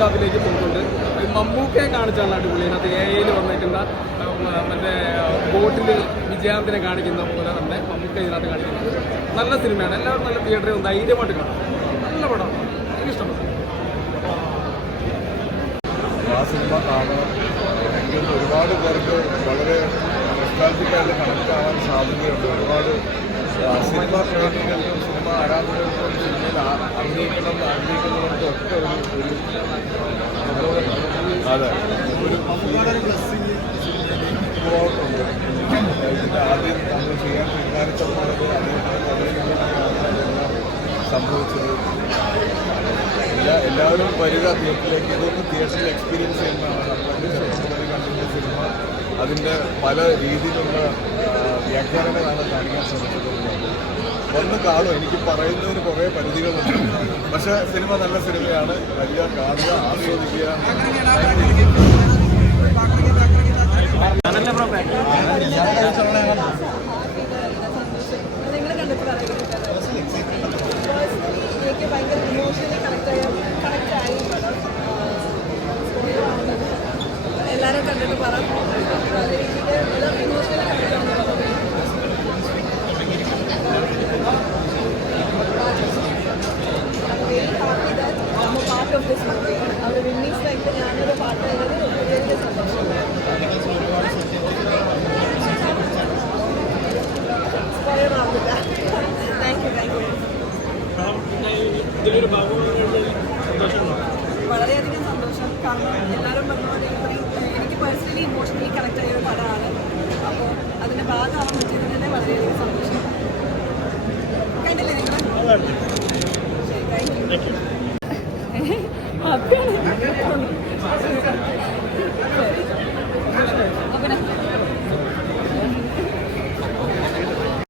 പശ്ചാത്തലത്തിലേക്ക് പോകുന്നുണ്ട്. മമ്മൂക്കയെ കാണിച്ചാണ് അടിപൊളി. അതിനകത്ത് എയിൽ വന്നിട്ടുള്ള മറ്റേ ബോട്ടിൽ വിജയാന്തിനെ കാണിക്കുന്ന പോലെ തന്നെ മമ്മൂക്ക ഇതിനകത്ത് കാണിക്കുന്നത് നല്ല സിനിമയാണ്. എല്ലാവരും നല്ല തിയേറ്ററിൽ ധൈര്യമായിട്ട് കാണും. നല്ല പടമാണ്, എനിക്കിഷ്ടപ്പെട്ടു. ആ സിനിമ കാണണം. എങ്കിലും ഒരുപാട് പേർക്ക് വളരെ നൊസ്റ്റാൾജിക്കായിട്ട് കണക്ട് ആവാൻ സാധ്യതയുണ്ട്. ഒരുപാട് സിനിമ പ്രേമികൾക്കും സിനിമ ആരാധകർക്കും സിനിമയിൽ അഭിനയിക്കണമെന്ന് ആഗ്രഹിക്കുന്നവർക്കും ഒക്കെ അതെ ഒരു ബ്ലോഗുണ്ട്. ഇതിൻ്റെ ആദ്യം നമ്മൾ ചെയ്യാൻ തീരുമാനിച്ചപ്പോഴത് സംഭവിച്ചത്. എല്ലാവരും വരിക തിയേറ്ററിലേക്ക്. ഇതൊന്നും തിയേറ്ററിൽ എക്സ്പീരിയൻസ് ചെയ്യുന്നതാണ്. കണ്ടിട്ട് സിനിമ അതിൻ്റെ പല രീതിയിലുള്ള വ്യാഖ്യാനങ്ങളാണ് കാണിക്കാൻ ശ്രമിച്ചത്. വന്ന് കാണും. എനിക്ക് പറയുന്നതിന് കുറേ പരിധികളുണ്ട്. പക്ഷേ സിനിമ നല്ല സിനിമയാണ്. വരിക, കാണുക, ആസ്വദിക്കുക. എനിക്ക് ഭയങ്കര ഇമോഷണലി കണക്റ്റായി എല്ലാവരും കണ്ടിട്ട് പറഞ്ഞു. ഇമോഷണലി കണക്റ്റാണെന്ന് പറഞ്ഞു. Very happy that I am a part of this movie. അവർ വിന്നീസ് ലൈക്ക് ഞാനൊരു പാർട്ടായത് വലിയ സന്തോഷം. ഇൻസ്പയർ ആവുക. Thank you. വളരെയധികം സന്തോഷം. കാരണം എല്ലാവരും പറഞ്ഞപോലെ എനിക്ക് പേഴ്സണലി ഇമോഷണലി കണക്ട് ആയ ഒരു പടമാണ്. അപ്പോൾ അതിൻ്റെ ഭാഗമാവാൻ പറ്റിയതിന് തന്നെ വളരെയധികം സന്തോഷം. കണ്ടില്ലേ നിങ്ങൾ? ശരി, താങ്ക് യു. ഹാപ്പിയാണ്.